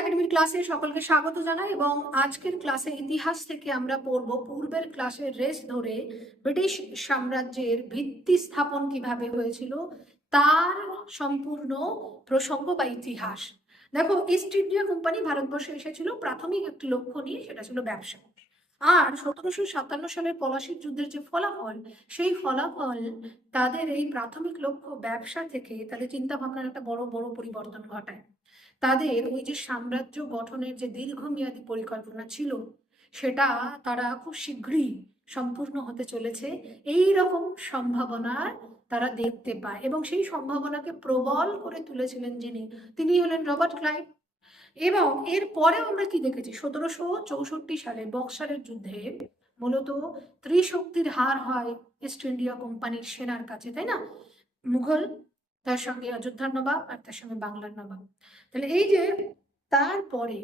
একাডেমির ক্লাসে সকলকে স্বাগত জানাই এবং আজকের ক্লাসে ইতিহাস থেকে আমরা পড়ব। পূর্বের ক্লাসের রেস ধরে ব্রিটিশ সাম্রাজ্যের ভিত্তি স্থাপন কীভাবে হয়েছিল, তার সম্পূর্ণ প্রসঙ্গ বা ইতিহাস। দেখো ইস্ট ইন্ডিয়া কোম্পানি ভারতবর্ষে এসেছিল, প্রাথমিক একটি লক্ষ্য নিয়ে, সেটা ছিল ব্যবসা। আর সতেরোশো সাতান্ন সালের পলাশির যুদ্ধের যে ফলাফল, সেই ফলাফল, তাদের এই প্রাথমিক লক্ষ্য ব্যবসা থেকে তাদের চিন্তা ভাবনার একটা বড় বড় পরিবর্তন ঘটায়। তাদের ওই যে সাম্রাজ্য গঠনের যে দীর্ঘমেয়াদী পরিকল্পনা ছিল, সেটা তারা খুব শীঘ্রই সম্পূর্ণ হতে চলেছে। এই রকম সম্ভাবনা তারা দেখতে পায় এবং সেই সম্ভাবনাকে প্রবল করে তুলেছিলেন যিনি, তিনি হলেন রবার্ট ক্লাইভ। এবং এর পরেও আমরা কি দেখেছি? সতেরোশো চৌষট্টি সালে বক্সারের যুদ্ধে মূলত ত্রিশক্তির হার হয় ইস্ট ইন্ডিয়া কোম্পানির সেনার কাছে, তাই না? মুঘল তার সঙ্গে অযোধ্যার নবাব আর তার সঙ্গে বাংলার নবাব। তাহলে এই যে তারপরে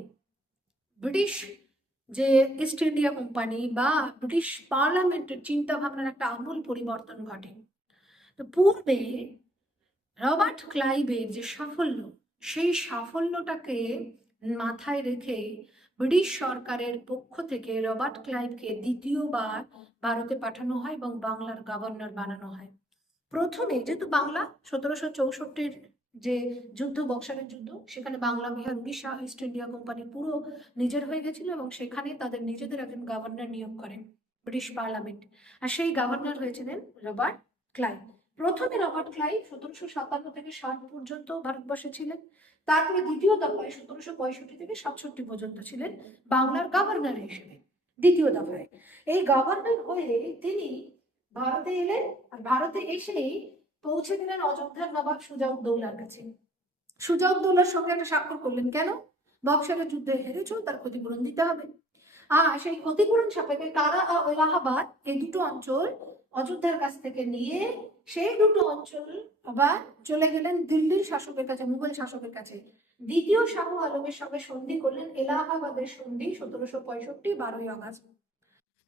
ব্রিটিশ যে ইস্ট ইন্ডিয়া কোম্পানি বা ব্রিটিশ পার্লামেন্টের চিন্তা ভাবনার একটা আমূল পরিবর্তন ঘটে। তো পূর্বে রবার্ট ক্লাইভের যে সাফল্য, সেই সাফল্যটাকে মাথায় রেখে ব্রিটিশ সরকারের পক্ষ থেকে রবার্ট ক্লাইভকে দ্বিতীয়বার ভারতে পাঠানো হয় এবং বাংলার গভর্নর বানানো হয়। প্রথমে যেহেতু বাংলা সতেরোশো চৌষট্টির যে যুদ্ধ, বক্সারের যুদ্ধ, সেখানে Bangla Bihar, Orissa East India company পুরো নিজের হয়ে গেছিল এবং সেখানে তাদের নিজেদের একজন গভর্নর নিয়োগ করেন ব্রিটিশ পার্লামেন্ট আর সেই গভর্নর হয়েছিলেন রবার্ট ক্লাইভ প্রথমে রবার্ট ক্লাইভ সতেরোশো সাতান্ন থেকে ষাট পর্যন্ত ভারতবর্ষে ছিলেন। তারপরে দ্বিতীয় দফায় সতেরোশো পঁয়ষট্টি থেকে সাতষট্টি পর্যন্ত ছিলেন বাংলার গভর্নর হিসেবে, দ্বিতীয় দফায়। এই গভর্নর হয়ে তিনি ভারতে এলেন আর ভারতে এসেই পৌঁছে দিলেন অযোধ্যার নবাব সুজাউদ্দৌলার কাছে। সুজাউদ্দৌলার সঙ্গে একটা স্বাক্ষর করলেন, কেন? বক্সারের যুদ্ধে হেরেছ, তার ক্ষতিপূরণ দিতে হবে। আর সেই ক্ষতিপূরণ সাপেক্ষে কারা ও এলাহাবাদ এই দুটো অঞ্চল অযোধ্যার কাছ থেকে নিয়ে সেই দুটো অঞ্চল আবার চলে গেলেন দিল্লির শাসকের কাছে, মুঘল শাসকের কাছে। দ্বিতীয় শাহ আলমের সঙ্গে সন্ধি করলেন এলাহাবাদের সন্ধি সতেরোশো পঁয়ষট্টি বারোই আগস্ট।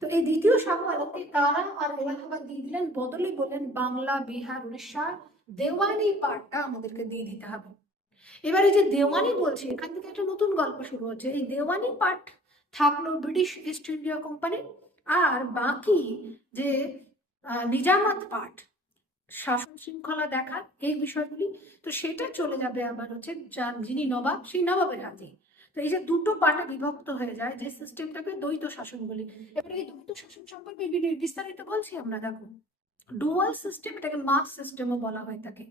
তো এই দ্বিতীয় আলমকে কারা আর এলাহাবাদ দিয়ে দিলেন, বদলে বললেন, বাংলা, বিহার উড়িষ্যার দেওয়ানি পার্টটা আমাদেরকে দিয়ে দিতে হবে। এবারে যে দেওয়ানি বলছে, এখান থেকে একটা নতুন গল্প শুরু হচ্ছে। এই দেওয়ানি পার্ট থাকল ব্রিটিশ ইস্ট ইন্ডিয়া কোম্পানি আর বাকি যে নিজামাত পার্ট শাসন শৃঙ্খলা দেখার এই বিষয়গুলি। তো সেটা চলে যাবে আবার হচ্ছে যিনি নবাব, সেই নবাবের হাতে। তো এই যে দুটো পার্টে বিভক্ত হয়ে যায়, যে সিস্টেমটাকে দ্বৈত শাসন বলি। এবার এই দ্বৈত শাসন সম্পর্কে বিস্তারিত বলছি আমরা, দেখো। ডুয়াল সিস্টেম এটাকে মাস সিস্টেমও বলা হয় থাকে।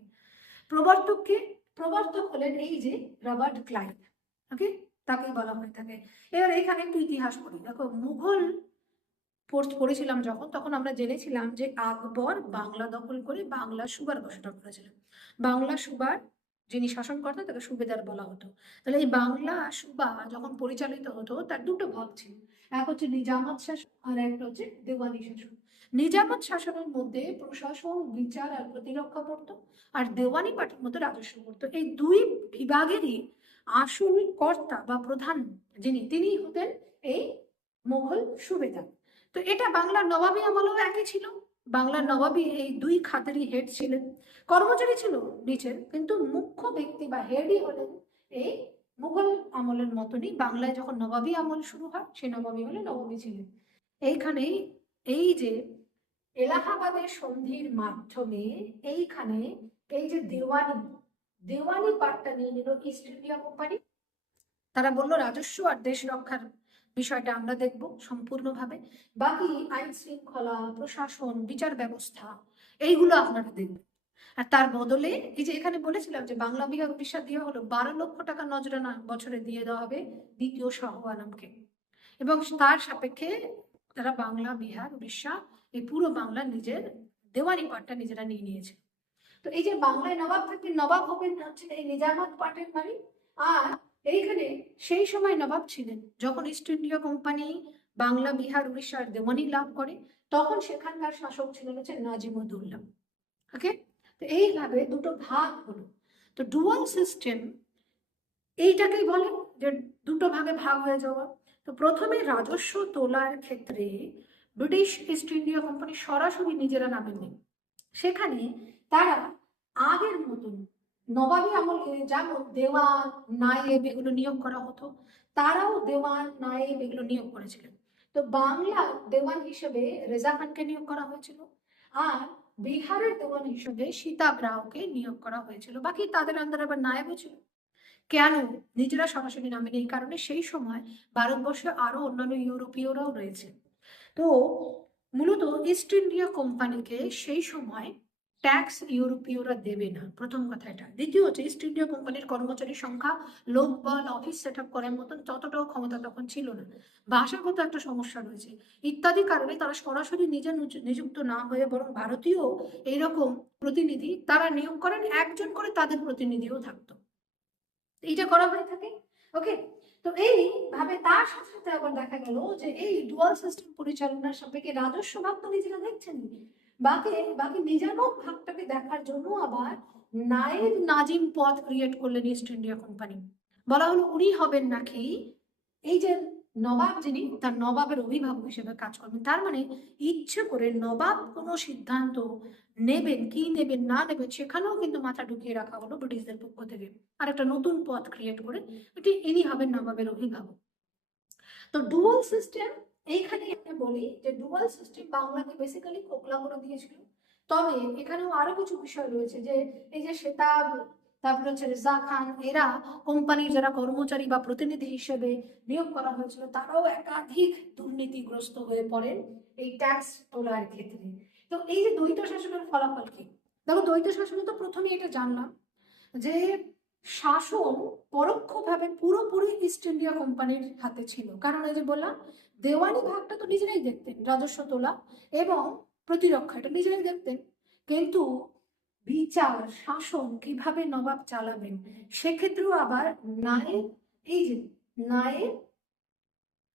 প্রবর্তককে প্রবর্তক হলেন এই যে রবার্ট ক্লাইভ। ওকে? তাকেই বলা হয়ে থাকে। এবার এখানে একটু ইতিহাস পড়ি। দেখো, মুঘল পড়- পড়েছিলাম যখন, তখন আমরা জেনেছিলাম যে আকবর বাংলা দখল করে বাংলা সুবার ঘোষণা করেছিলেন। বাংলা সুবার যিনি শাসন করতেন তাকে সুবেদার বলা হতো। তাহলে এই বাংলা সুবা যখন পরিচালিত হতো, তার দুটো ভাগ ছিল। এক হচ্ছে নিজামত শাসন আর একটা হচ্ছে দেওয়ানি শাসন। নিজামত শাসনের মধ্যে প্রশাসন, বিচার আর প্রতিরক্ষা করতো আর দেওয়ানি পার্টির মধ্যে রাজস্ব করতো এই দুই বিভাগেরই আসল কর্তা বা প্রধান যিনি তিনি হতেন এই মোঘল সুবেদার। তো এটা বাংলার নবাবী আমলেও একই ছিল। বাংলার নবাবী এই দুই খাতেরই হেড ছিলেন। কর্মচারী ছিল নিচের, কিন্তু মুখ্য ব্যক্তি বা হেডই হলেন এই মুঘল আমলের মতনই বাংলায় যখন নবাবী আমল শুরু হয় সেই নবাবী হলে নবাবী ছিলেন। এইখানে এই যে এলাহাবাদের সন্ধির মাধ্যমে এইখানে এই যে দেওয়ানি দেওয়ানি পাটটা নিয়ে নিল ইস্ট ইন্ডিয়া কোম্পানি। তারা বলল, রাজস্ব আর দেশ রক্ষার বিষয়টা আমরা দেখব সম্পূর্ণভাবে। বাকি আইন শৃঙ্খলা প্রশাসন, বিচার ব্যবস্থা, এইগুলো আপনারা দেখবেন। আর তার বদলে এই যে এখানে বলেছিলাম যে বাংলা বিহার উড়িষ্যা দেওয়া হলো বারো লক্ষ টাকা নজরানা বছরে দিয়ে দেওয়া হবে দ্বিতীয় শাহ আলমকে এবং তার সাপেক্ষে তারা বাংলা বিহার, উড়িষ্যা, এই পুরো বাংলা নিজের দেওয়ানি পাটটা নিজেরা নিয়ে নিয়েছে। তো এই যে বাংলায় নবাব থাকবে নবাব হবেন, হচ্ছে এই নিজামত পাটের বাড়ি। আর এইখানে সেই সময় নবাব ছিলেন। যখন East India Company Bangla, Bihar, উড়িষ্যার দেওয়ানি লাভ করে, তখন সেখানকার শাসক ছিলেন হচ্ছে নাজিমুদ্দৌলা। ওকে তো এইভাবে দুটো ভাগ হলো। তো ডুয়াল সিস্টেম এইটাকেই বলে যে দুটো ভাগে ভাগ হয়ে যাওয়া। তো প্রথমে রাজস্ব তোলার ক্ষেত্রে ব্রিটিশ ইস্ট ইন্ডিয়া কোম্পানি সরাসরি নিজেরা নামেননি। সেখানে তারা আগের মতন নবাবী আমলে যেমন দেওয়ান নায়েব এগুলো নিয়োগ করা হতো। তারাও দেওয়ান নায়েব এগুলো নিয়োগ করেছিলেন। তো বাংলা দেওয়ান হিসেবে রেজা খানকে নিয়োগ করা হয়েছিল আর বিহারের দেওয়ান হিসেবে সীতাব রাওকে নিয়োগ করা হয়েছিল। বাকি তাদের আন্ডারে আবার নায়েবও ছিল। কেন? নিজেরা সরাসরি নামেন এই কারণে সেই সময় ভারতবর্ষে আরও অন্যান্য ইউরোপীয়রাও রয়েছে। তো মূলত ইস্ট ইন্ডিয়া কোম্পানিকে সেই সময় ট্যাক্স ইউরোপীয়রা দেবে না। প্রথম কথা এটা। দ্বিতীয় হচ্ছে ইস্ট ইন্ডিয়া কোম্পানির কর্মচারীর সংখ্যা লোকবল অফিস সেট আপ করার মতন ততটাও ক্ষমতা তখন ছিল না। ভাষাগত একটা সমস্যা রয়েছে। ইত্যাদি কারণে তারা সরাসরি নিজে নিযুক্ত না হয়ে বরং ভারতীয় এইরকম প্রতিনিধি তারা নিয়োগ করেন, একজন করে তাদের প্রতিনিধিও থাকতো। এইটা করা হয়ে থাকে। ওকে তো এই ভাবে তার সাথে সাথে আবার দেখা গেল যে এই ডুয়াল সিস্টেম পরিচালনার সাপেক্ষে রাজস্ব ভাগ তো নিজেরা দেখছেন বাকি বাকি নিজামক ভাগটাকে দেখার জন্য আবার নায়েব নাজিম পদ ক্রিয়েট করলেন ইস্ট ইন্ডিয়া কোম্পানি বলা হলো উনি হবেন নাকি এই যে নবাব যিনি, তার নবাবের অভিভাবক হিসেবে কাজ করবেন। তার মানে ইচ্ছে করে নবাব কোনো সিদ্ধান্ত নেবেন, কি নেবেন, না নেবেন, সেখানেও কিন্তু মাথা ঢুকিয়ে রাখা হলো ব্রিটিশদের পক্ষ থেকে। আর একটা নতুন পথ ক্রিয়েট করে, এটি ইনি হবেন নবাবের অভিভাবক। তো ডুয়াল সিস্টেম এইখানে আমরা বলি যে ডুয়াল সিস্টেম বাংলাকে বেসিক্যালি খোকলা করে দিয়েছিল। তবে এখানেও আরও কিছু বিষয় রয়েছে যে এই যে সেতাব, তারপরে হচ্ছে রেজা খান, এরা কোম্পানির যারা কর্মচারী বা প্রতিনিধি হিসেবে নিয়োগ করা হয়েছিল, তারাও একাধিক দুর্নীতিগ্রস্ত হয়ে পড়েন এই ট্যাক্স তোলার ক্ষেত্রে। তো এই যে দ্বৈত শাসনের ফলাফল কি? দেখো, দ্বৈত শাসনে তো প্রথমে এটা জানলাম যে শাসন পরোক্ষভাবে পুরোপুরি ইস্ট ইন্ডিয়া কোম্পানির হাতে ছিল। কারণ এই যে বললাম দেওয়ানি ভাগটা তো নিজেরাই দেখতেন, রাজস্ব তোলা এবং প্রতিরক্ষা, এটা নিজেরাই দেখতেন। কিন্তু বিচার, শাসন কীভাবে নবাব চালাবেন? সেক্ষেত্রেও আবার নায়েব, এই যে নায়েব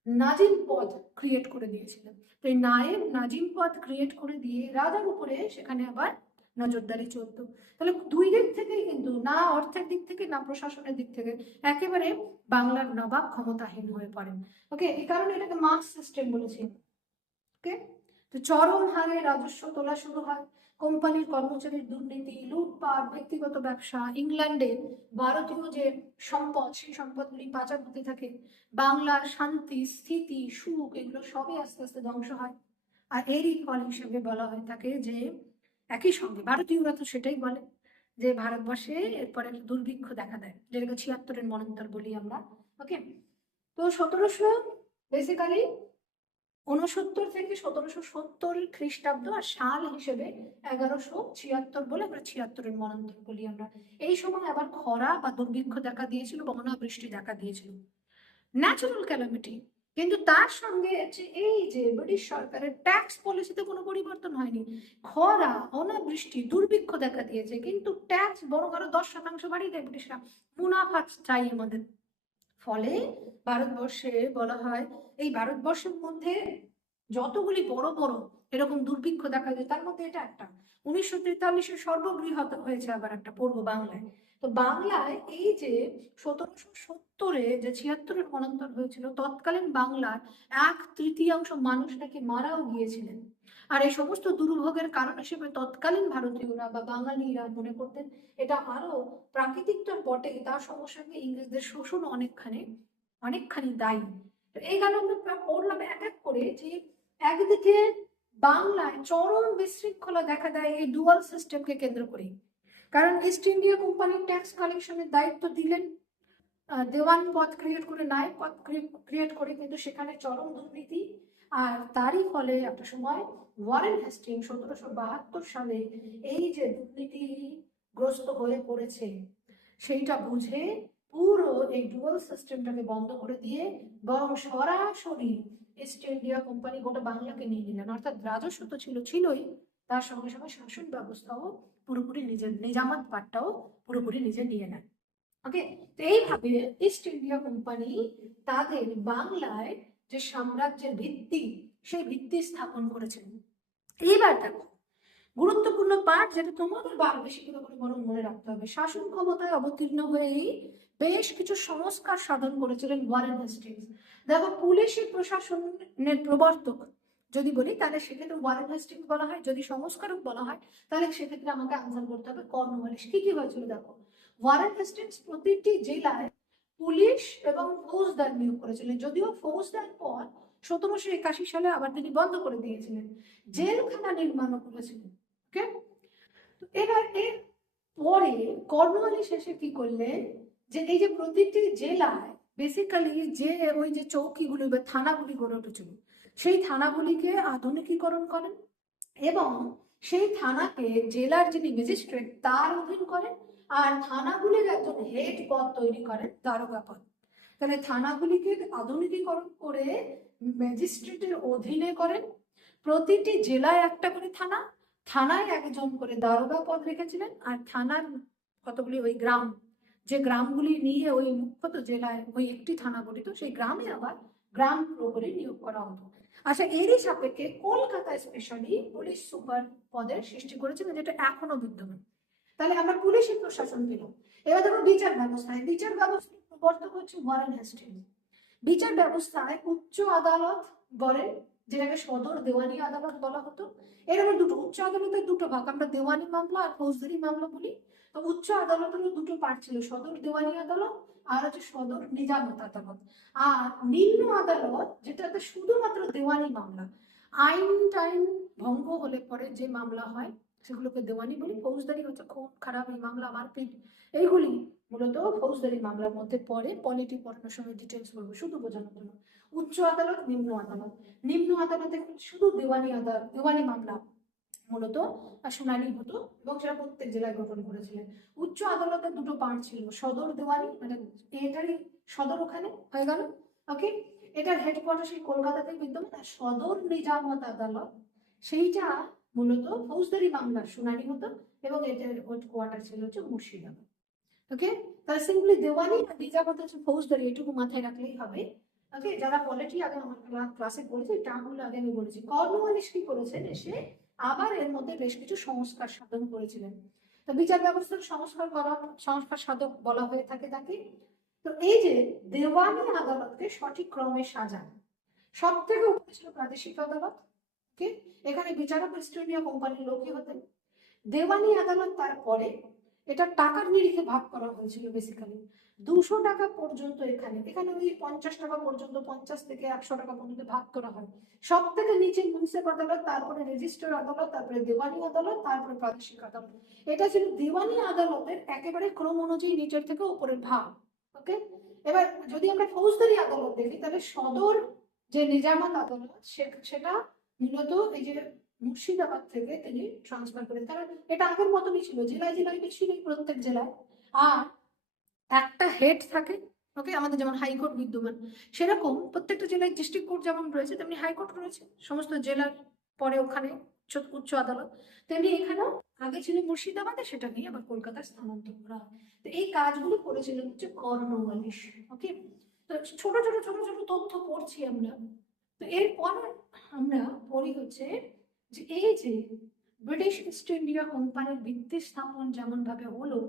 নাজিম পদ ক্রিয়েট করে দিয়েছিলেন। তো এই নায়েব নাজিম পদ ক্রিয়েট করে দিয়ে রাজার উপরে সেখানে আবার নজরদারি চলতো। তাহলে দুই দিক থেকেই কিন্তু না অর্থের দিক থেকে, না প্রশাসনের দিক থেকে একেবারে বাংলার নবাব ক্ষমতাহীন হয়ে পড়েন। ওকে এই কারণে এটাকে মার্কস সিস্টেম বলেছি। ওকে, তো চরম হারে রাজস্ব তোলা শুরু হয়। কোম্পানির কর্মচারীর দুর্নীতি, লুটপাট, ব্যক্তিগত ব্যবসা, ইংল্যান্ডে ভারতীয় যে সম্পদ, সেই সম্পদগুলি পাচার হতে থাকে। বাংলার শান্তি, স্থিতি, সুখ, এগুলো সবই আস্তে আস্তে ধ্বংস হয়। আর এরই ফল হিসেবে বলা হয়ে থাকে যে একই সঙ্গে ভারতীয়রা তো সেটাই বলে যে ভারতবর্ষে এরপরে দুর্ভিক্ষ দেখা দেয়। যেটাকে ছিয়াত্তরের মনন্তর বলি আমরা ওকে তো সতেরোশো বেসিক্যালি উনসত্তর থেকে সতেরোশো সত্তর খ্রিস্টাব্দ আর সাল হিসেবে এগারোশো ছিয়াত্তর বলে আমরা ছিয়াত্তরের মনন্তর বলি আমরা। এই সময় আবার খরা বা দুর্ভিক্ষ দেখা দিয়েছিল বা অনাবৃষ্টি দেখা দিয়েছিল। ন্যাচারাল ক্যালামিটি কিন্তু তার সঙ্গে এই যে ব্রিটিশ সরকারের ট্যাক্স পলিসিতে কোনো পরিবর্তন হয়নি, খরা, অনাবৃষ্টি, দুর্ভিক্ষ দেখা দিয়েছে, কিন্তু ট্যাক্স বড় আরও দশ শতাংশ বাড়িয়ে দেয় ব্রিটিশরা। মুনাফা চাই আমাদের ফলে ভারতবর্ষে বলা হয়, এই ভারতবর্ষের মধ্যে যতগুলি বড় বড় এরকম দুর্ভিক্ষ দেখা যায়, তার মধ্যে এটা একটা। উনিশশো তেতাল্লিশে সর্ববৃহৎ হয়েছে আবার একটা পূর্ব বাংলায়। তো বাংলায় এই যে সতেরোশো সত্তরে যে ছিয়াত্তরের মনান্তর হয়েছিল, তৎকালীন বাংলার এক তৃতীয়াংশ মানুষ নাকি মারাও গিয়েছিলেন। আর এই সমস্ত দুর্ভোগের কারণ হিসেবে তৎকালীন ভারতীয়রা বা বাঙালিরা মনে করতেন, এটা আরও প্রাকৃতিক তো বটে তার সমস্যা সঙ্গে ইংরেজদের শোষণ অনেকখানি অনেকখানি দায়ী। এই গেল আমরা পড়লাম এক এক করে যে একদিকে বাংলায় চরম বিশৃঙ্খলা দেখা দেয় এই ডুয়াল সিস্টেমকে কেন্দ্র করে কারণ ইস্ট ইন্ডিয়া কোম্পানি ট্যাক্স কালেকশনের দায়িত্ব দিলেন দেওয়ান পদ ক্রিয়েট করে, নায়ক পদ ক্রিয়েট করে, কিন্তু সেখানে চরম দুর্নীতি। আর তারই ফলে একটা সময় ওয়ারেন হেস্টিং সতেরোশো বাহাত্তর সালে এই যে দুর্নীতিগ্রস্ত হয়ে পড়েছে, সেইটা বুঝে পুরো এই ডুয়াল সিস্টেমটাকে বন্ধ করে দিয়ে বরং সরাসরি ইস্ট ইন্ডিয়া কোম্পানি গোটা বাংলাকে নিয়ে নিলেন। অর্থাৎ রাজস্ব তো ছিল, ছিলই। তার সঙ্গে সঙ্গে শাসন ব্যবস্থাও পুরোপুরি নিজের, নিজামাত পাটটাও পুরোপুরি নিজে নিয়ে নেন। ওকে তো এইভাবে ইস্ট ইন্ডিয়া কোম্পানি তাদের বাংলায় যে সাম্রাজ্যের ভিত্তি, সেই ভিত্তি স্থাপন করেছেন। এইবার দেখো, গুরুত্বপূর্ণ পাঠ যেটা তোমাদের বার বেশি করে করে বরং মনে রাখতে হবে, শাসন ক্ষমতায় অবতীর্ণ হয়েই বেশ কিছু সংস্কার সাধন করেছিলেন ওয়ারেন হেস্টিংস দেখো পুলিশি প্রশাসনের প্রবর্তক যদি বলি, তাহলে সেক্ষেত্রে ওয়ারেন হেস্টিংস বলা হয়, যদি সংস্কারক বলা হয়, তাহলে সেক্ষেত্রে আমাকে আনসার করতে হবে কর্নওয়ালিস কি কি হয়েছিল দেখো। ওয়ারেন হেস্টিংস প্রতিটি জেলায় পুলিশ এবং ফৌজদার নিয়োগ করেছিলেন। যদিও ফৌজদার পর সতেরোশো একাশি সালে আবার তিনি বন্ধ করে দিয়েছিলেন। জেলখানা নির্মাণও করেছিলেন ওকে তো এবার এর পরে কর্নওয়ালিস এসে কি করলেন? যে এই যে প্রতিটি জেলায় বেসিক্যালি যে ওই যে চৌকিগুলি বা থানাগুলি গড়ে উঠেছিল, সেই থানাগুলিকে আধুনিকীকরণ করেন এবং সেই থানাকে জেলার যিনি ম্যাজিস্ট্রেট তার অধীন করেন আর থানাগুলির একজন হেড পদ তৈরি করেন, দারোগা পদ। তাহলে থানাগুলিকে আধুনিকীকরণ করে ম্যাজিস্ট্রেটের অধীনে করেন। প্রতিটি জেলায় একটা করে থানা, থানায় একজন করে দারোগা পদ রেখেছিলেন আর থানার কতগুলি ওই গ্রাম যে গ্রামগুলি নিয়ে ওই মুখ্যত জেলায় ওই একটি থানা গঠিত, সেই গ্রামে আবার গ্রাম প্রহরী নিয়োগ করা হতো। আচ্ছা এরই সাপেক্ষে কলকাতা স্পেশালি পুলিশ সুপার পদের সৃষ্টি করেছিলেন যেটা এখনও বিদ্যমান। তাহলে আমরা পুলিশের প্রশাসন পেলাম। এবার দেখো বিচার ব্যবস্থায়, বিচার ব্যবস্থা প্রবর্তক হচ্ছে ওয়ারেন বিচার ব্যবস্থায় উচ্চ আদালত গড়েন যেটাকে সদর দেওয়ানি আদালত বলা হতো, এর আবার দুটো, উচ্চ আদালতের দুটো ভাগ, আমরা দেওয়ানি মামলা আর ফৌজদারি মামলা বলি। তো উচ্চ আদালতেরও দুটো পার্ট ছিল, সদর দেওয়ানি আদালত আর হচ্ছে সদর নিজামত আদালত। আর নিম্ন আদালত, যেটাতে শুধুমাত্র দেওয়ানি মামলা, আইন টাইন ভঙ্গ হলে পরে যে মামলা হয়, সেগুলোকে দেওয়ানি বলি। ফৌজদারি হচ্ছে খুব খারাপ এই মামলা মারপিট এইগুলি মূলত ফৌজদারি মামলার মধ্যে পড়ে, পলিটি পড়ানোর সময় ডিটেলস বলব, শুধু বোঝানোর জন্য। উচ্চ আদালত, নিম্ন আদালত। নিম্ন আদালতে শুধু দেওয়ানি আদালত দেওয়ানি মামলা মূলত শুনানি হতো এবং সেটা প্রত্যেক জেলায় গঠন করেছিলেন। উচ্চ আদালতের দুটো পার্ট ছিল, সদর দেওয়ানি মানে এটারই সদর ওখানে হয়ে গেল ওকে এটার হেডকোয়ার্টার সেই কলকাতাতে বিদ্যমান, আর সদর নিজামত আদালত, সেইটা মূলত ফৌজদারি মামলার শুনানি হতো এবং এটার হেডকোয়ার্টার ছিল হচ্ছে মুর্শিদাবাদ। ওকে তাহলে সিম্পলি দেওয়ানি আর নিজামত হচ্ছে ফৌজদারি এটুকু মাথায় রাখলেই হবে। ওকে যারা পলিটি আগে আমার ক্লাসে পড়েছে টার্মগুলো আগে আমি বলেছি। কর্নওয়ালিস কি করেছেন? এসে আবার এর মধ্যে বেশ কিছু সংস্কার সাধন করেছিলেন। তো বিচার ব্যবস্থার সংস্কার করা, সংস্কার সাধক বলা হয়ে থাকে তাকে। তো এই যে দেওয়ানি আদালতকে সঠিক ক্রমে সাজান সব থেকে উপরে ছিল প্রাদেশিক আদালত। ওকে এখানে বিচারক ইস্ট ইন্ডিয়া কোম্পানির লোকই হতেন। দেওয়ানি আদালত তারপরে এটা টাকার নিরিখে ভাগ করা হয়েছিল বেসিক্যালি দুশো টাকা পর্যন্ত এখানে এখানে ওই পঞ্চাশ টাকা পর্যন্ত, পঞ্চাশ থেকে একশো টাকা পর্যন্ত ভাগ করা হয়। সব থেকে নিচে মুন্সিপ আদালত, তারপরে রেজিস্টার আদালত, তারপরে দেওয়ানি আদালত, তারপরে প্রাদেশিক আদালত। এটা ছিল দেওয়ানি আদালতের একেবারে ক্রম অনুযায়ী নিচের থেকে উপরের ভাগ ওকে এবার যদি আমরা ফৌজদারি আদালত দেখি, তাহলে সদর যে নিজামাত আদালত সেটা মূলত এই যে মুর্শিদাবাদ থেকে তিনি ট্রান্সফার করেন। কারণ এটা আগের মতনই ছিল, জেলায় জেলায় ছিলই প্রত্যেক জেলায়। আর একটা হেড থাকে ওকে আমাদের যেমন হাইকোর্ট বিদ্যমান, সেরকম প্রত্যেকটা জেলায় ডিস্ট্রিক্ট কোর্ট যেমন রয়েছে, তেমনি হাইকোর্ট রয়েছে। সমস্ত জেলার পরে ওখানে উচ্চ- আদালত। তেমনি এখানেও আগে ছিল মুর্শিদাবাদে, সেটা নিয়ে আবার কলকাতায় স্থানান্তর করা হয়। তো এই কাজগুলো করেছিলেন হচ্ছে কর্নওয়ালিস ওকে তো ছোট ছোট ছোট ছোট তথ্য পড়ছি আমরা। তো এরপর আমরা পড়ি হচ্ছে যে এই যে ব্রিটিশ ইস্ট ইন্ডিয়া কোম্পানির ভিত্তি স্থাপন যেমন ভাবে হলো,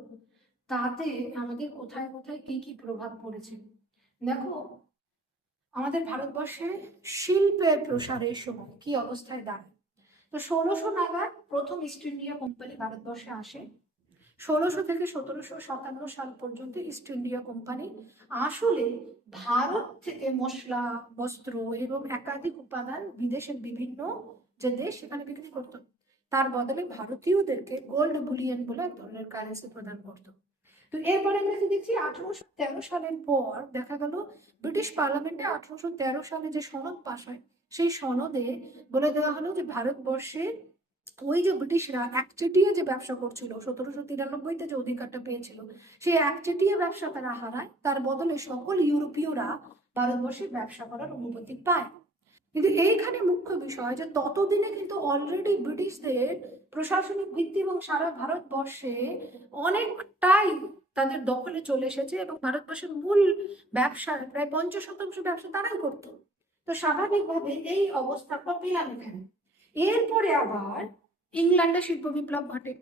তাতে আমাদের কোথায় কোথায় কি কি প্রভাব পড়েছে? দেখো, আমাদের ভারতবর্ষে শিল্পের প্রসারের সময় কি অবস্থায় দাঁড়ায়? তো ষোলোশো নাগাদ প্রথম ইস্ট ইন্ডিয়া কোম্পানি ভারতবর্ষে আসে। ষোলোশো থেকে সতেরোশো সাতান্ন সাল পর্যন্ত ইস্ট ইন্ডিয়া কোম্পানি আসলে ভারত থেকে মশলা, বস্ত্র এবং একাধিক উপাদান বিদেশের বিভিন্ন যে দেশ সেখানে বিক্রি করতো। তার বদলে ভারতীয়দেরকে গোল্ড বুলিয়ন বলে এক ধরনের কারেন্সি প্রদান করতো। তো এরপরে আমরা যদি দেখছি, আঠারোশো তেরো সালের পর দেখা গেল, ব্রিটিশ পার্লামেন্টে আঠারোশো তেরো সালে যে সনদ পাশ হয়, সেই সনদে বলে দেওয়া হলো যে ভারতবর্ষে ওই যে ব্রিটিশরা একচেটিয়া যে ব্যবসা করছিল, সতেরোশো তিরানব্বইতে যে অধিকারটা পেয়েছিল, সেই একচেটিয়া ব্যবসা তারা হারায়। তার বদলে সকল ইউরোপীয়রা ভারতবর্ষে ব্যবসা করার অনুমতি পায়। কিন্তু এইখানে মুখ্য বিষয় যে ততদিনে কিন্তু অলরেডি ব্রিটিশদের প্রশাসনিক ভিত্তি এবং সারা ভারতবর্ষে অনেকটাই তাদের দখলে চলে এসেছে এবং ভারতবর্ষের মূল ব্যবসা প্রায় পঞ্চাশ শতাংশ ব্যবসা তারাই করতো। তো স্বাভাবিকভাবে এই অবস্থাটা পেলাম এখানে? এরপরে আবার ইংল্যান্ডে শিল্প বিপ্লব ঘটে।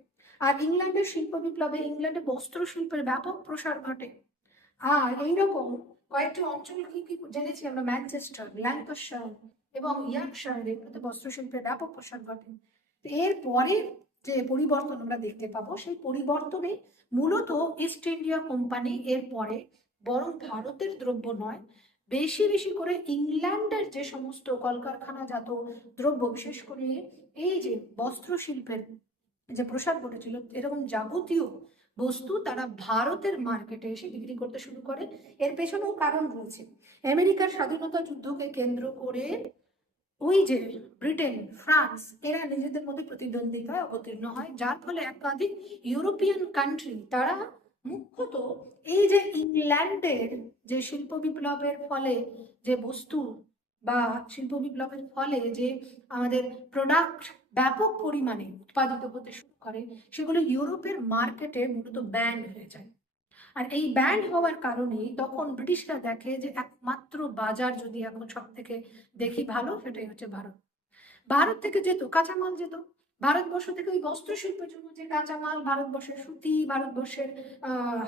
আর ইংল্যান্ডের শিল্প বিপ্লবে ইংল্যান্ডে বস্ত্র শিল্পের ব্যাপক প্রসার ঘটে। আর এইরকম কয়েকটি অঞ্চল কি কি জেনেছি আমরা? ম্যানচেস্টার, ল্যাঙ্কাশায়ার এবং ইয়র্কশায়ার এগুলোতে বস্ত্রশিল্পের ব্যাপক প্রসার ঘটে। তো এরপরে যে পরিবর্তন আমরা দেখতে পাবো, সেই পরিবর্তনে মূলত ইস্ট ইন্ডিয়া কোম্পানি এর পরে, বরং ভারতের দ্রব্য নয়, বেশি বেশি করে ইংল্যান্ডের যে সমস্ত কলকারখানাজাত দ্রব্য, বিশেষ করে এই যে বস্ত্র শিল্পের যে প্রসার ঘটেছিল, এরকম যাবতীয় বস্তু তারা ভারতের মার্কেটে এসে বিক্রি করতে শুরু করে। এর পেছনেও কারণ রয়েছে। আমেরিকার স্বাধীনতা যুদ্ধকে কেন্দ্র করে ওই যে ব্রিটেন, ফ্রান্স, এরা নিজেদের মধ্যে প্রতিদ্বন্দ্বিতায় অবতীর্ণ হয়। যার ফলে একাধিক ইউরোপিয়ান কান্ট্রি তারা মুখ্যত এই যে ইংল্যান্ডের যে শিল্প বিপ্লবের ফলে যে বস্তু বা শিল্প বিপ্লবের ফলে যে আমাদের প্রোডাক্ট ব্যাপক পরিমাণে উৎপাদিত হতে শুরু করে, সেগুলো ইউরোপের মার্কেটে মূলত ব্যান্ড হয়ে যায়। আর এই ব্যান্ড হওয়ার কারণে তখন ব্রিটিশরা দেখে যে একমাত্র বাজার যদি এখন সব থেকে দেখি ভালো, সেটাই হচ্ছে ভারত। ভারত থেকে যেত, কাঁচামাল যেত। ভারতবর্ষ থেকে ওই বস্ত্র শিল্পের জন্য যে কাঁচামাল, ভারতবর্ষের সুতি, ভারতবর্ষের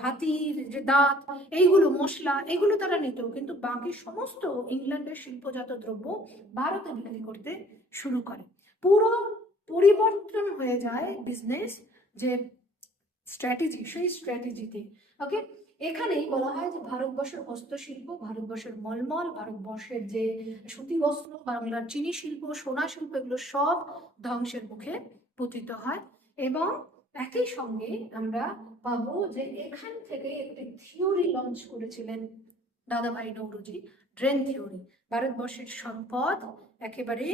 হাতির যে দাঁত, এইগুলো, মশলা, এগুলো তারা নিত। কিন্তু বাকি সমস্ত ইংল্যান্ডের শিল্পজাত দ্রব্য ভারতে বিক্রি করতে শুরু করে। পুরো পরিবর্তন হয়ে যায় বিজনেস যে স্ট্র্যাটেজি সেই স্ট্র্যাটেজিতে ওকে এখানেই বলা হয় যে ভারতবর্ষের হস্তশিল্প, ভারতবর্ষের মলমল, ভারতবর্ষের যে সুতি বস্ত্র, বাংলার চিনি শিল্প, সোনা শিল্প, এগুলো সব ধ্বংসের মুখে পতিত হয়। এবং একই সঙ্গে আমরা পাবো যে এখান থেকে একটি থিওরি লঞ্চ করেছিলেন দাদাভাই নৌরুজি ড্রেন থিওরি ভারতবর্ষের সম্পদ একেবারে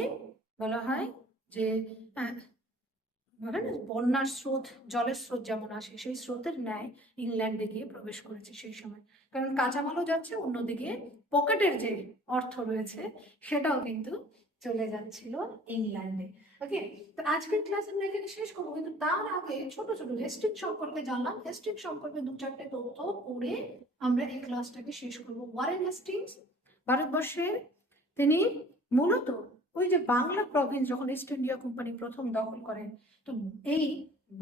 বলা হয় যে বলে না বন্যার স্রোত জলের স্রোত যেমন আসে সেই স্রোতের ন্যায় ইংল্যান্ডে গিয়ে প্রবেশ করেছে সেই সময়। কারণ কাঁচামালও যাচ্ছে অন্যদিকে পকেটের যে অর্থ রয়েছে সেটাও কিন্তু চলে যাচ্ছিল ইংল্যান্ডে। ওকে তো আজকের ক্লাস আমরা এখানে শেষ করব কিন্তু তার আগে ছোট ছোট হেস্টিক সম্পর্কে জানলাম। হেস্টিক সম্পর্কে দু চারটে তথ্য পড়ে আমরা এই ক্লাসটাকে শেষ করব। ওয়ারেন হেস্টিংস ভারতবর্ষের তিনি মূলত ওই যে বাংলা প্রভিন্স যখন ইস্ট ইন্ডিয়া কোম্পানি প্রথম দখল করেন তো এই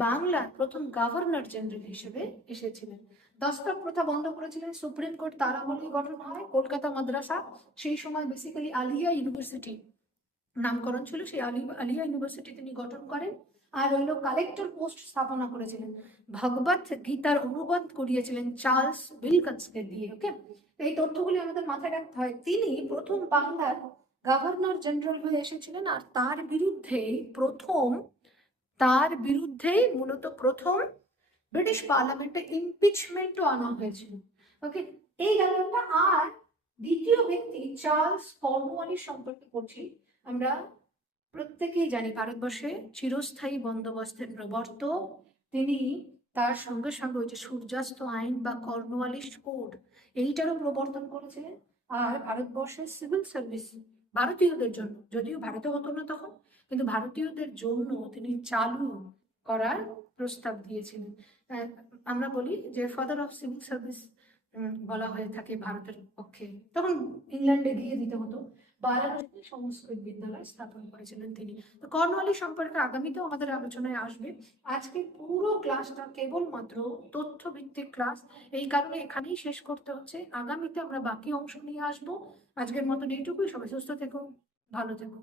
বাংলার প্রথম গভর্নর জেনারেল হিসেবে এসেছিলেন। দস্তক প্রথা বন্ধ করেছিলেন, সুপ্রিম কোর্ট তার আমলেই গঠন হয়, কলকাতা মাদ্রাসা, সেই সময় বেসিক্যালি আলিয়া ইউনিভার্সিটি নামকরণ ছিল, সেই আলি, আলিয়া ইউনিভার্সিটি তিনি গঠন করেন। আর হইল কালেক্টর পোস্ট স্থাপনা করেছিলেন। ভগবত গীতার অনুবাদ করিয়েছিলেন চার্লস উইলকন্সকে দিয়ে ওকে এই তথ্যগুলি আমাদের মাথায় রাখতে হয়। তিনি প্রথম বাংলার গভর্নর জেনারেল হয়ে এসেছিলেন আর তার বিরুদ্ধেই প্রথম, তার বিরুদ্ধেই মূলত প্রথম ব্রিটিশ পার্লামেন্টে ইমপিচমেন্টও আনা হয়েছিল। ওকে এই গেল আর দ্বিতীয় ব্যক্তি চার্লস কর্নওয়ালিস সম্পর্কে পড়ছি। আমরা প্রত্যেকেই জানি ভারতবর্ষে চিরস্থায়ী বন্দোবস্তের প্রবর্তক তিনি তার সঙ্গে সঙ্গে ওই যে সূর্যাস্ত আইন বা কর্নওয়ালিস কোড, এইটারও প্রবর্তন করেছিলেন। আর ভারতবর্ষের সিভিল সার্ভিস ভারতীয়দের জন্য, যদিও ভারতে হতো না তখন, কিন্তু ভারতীয়দের জন্য তিনি চালু করার প্রস্তাব দিয়েছিলেন। আমরা বলি যে ফাদার অফ সিভিল সার্ভিস বলা হয়ে থাকে ভারতের পক্ষে। তখন ইংল্যান্ডে গিয়ে দিতে হতো। বারাণসীতে সংস্কৃত বিদ্যালয় স্থাপন করেছিলেন তিনি। তো কর্নওয়ালি সম্পর্কে আগামীতেও আমাদের আলোচনায় আসবে। আজকে পুরো ক্লাসটা কেবলমাত্র তথ্য ভিত্তিক ক্লাস এই কারণে এখানেই শেষ করতে হচ্ছে। আগামীতে আমরা বাকি অংশ নিয়ে আসব। আজকের মতন এইটুকুই। সবাই সুস্থ থেকো, ভালো থেকো।